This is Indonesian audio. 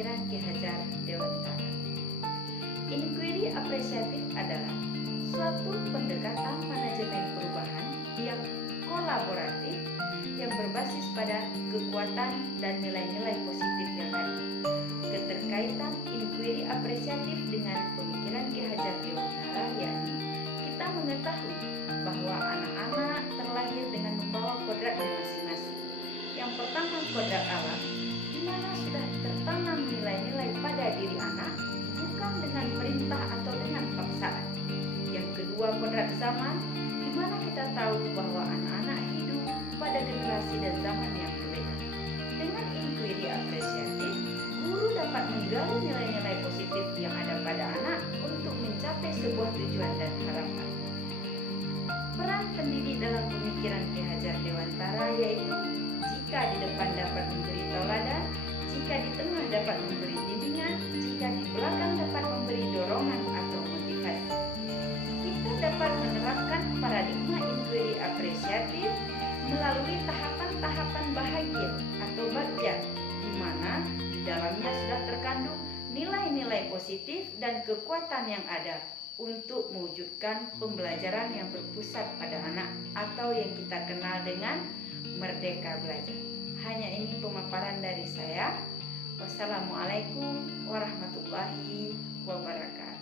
pemikiran Ki Hajar Dewantara. Inquiry apresiatif adalah suatu pendekatan manajemen perubahan yang kolaboratif yang berbasis pada kekuatan dan nilai-nilai positif yang ada. Keterkaitan inquiry apresiatif dengan pemikiran Ki Hajar Dewantara yakni kita mengetahui bahwa anak-anak terlahir dengan membawa kodratnya masing-masing. Yang pertama, kodrat alam, di mana sudah tertanam nilai-nilai pada diri anak, bukan dengan perintah atau dengan paksaan. Yang kedua, kodrat zaman, di mana kita tahu bahwa anak-anak hidup pada generasi dan zaman yang berbeda. Dengan inquiry apresiatif, guru dapat menggali nilai-nilai positif yang ada pada anak untuk mencapai sebuah tujuan dan harapan. Peran pendidik dalam pemikiran Ki Hajar Dewantara yaitu jika di depan dapat memberi tauladan, jika di tengah dapat memberi bimbingan, jika di belakang dapat memberi dorongan atau motivasi. Kita dapat menerapkan paradigma inquiry apresiatif melalui tahapan-tahapan bahagia atau bagja, di mana di dalamnya sudah terkandung nilai-nilai positif dan kekuatan yang ada untuk mewujudkan pembelajaran yang berpusat pada anak atau yang kita kenal dengan merdeka belajar. Hanya ini pemaparan dari saya. Wassalamualaikum warahmatullahi wabarakatuh.